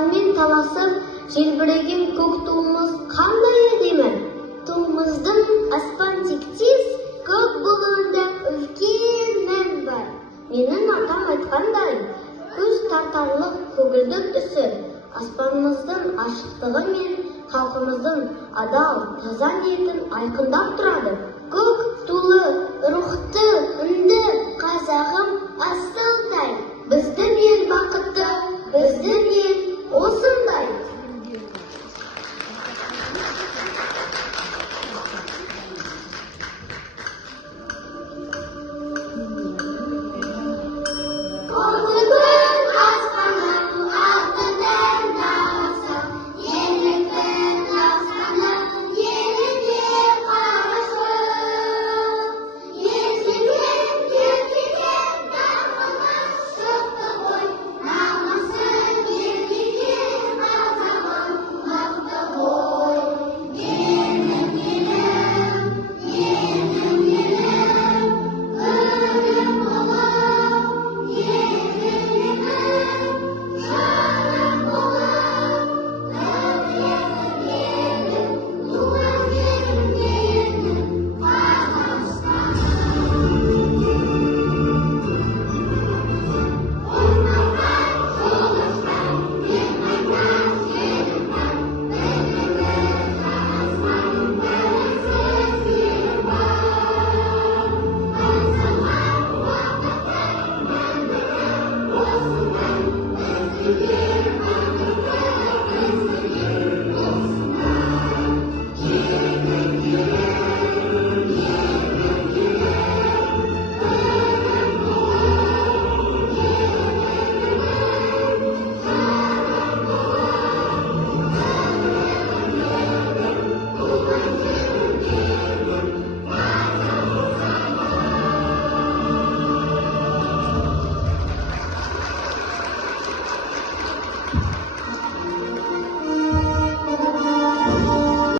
аспанмен таласып, желбіреген көк туымыз қандай әдемі. Туымыздың аспан тектес, көк болуында үлкен мән бар. Менің атам айтқандай, көз тартарлық көгілдір түсі аспанымыздың ашықтығы мен халқымыздың адал, таза ниетін айқындап тұрады. Көк тулы, рухты, үнді қазағым асыл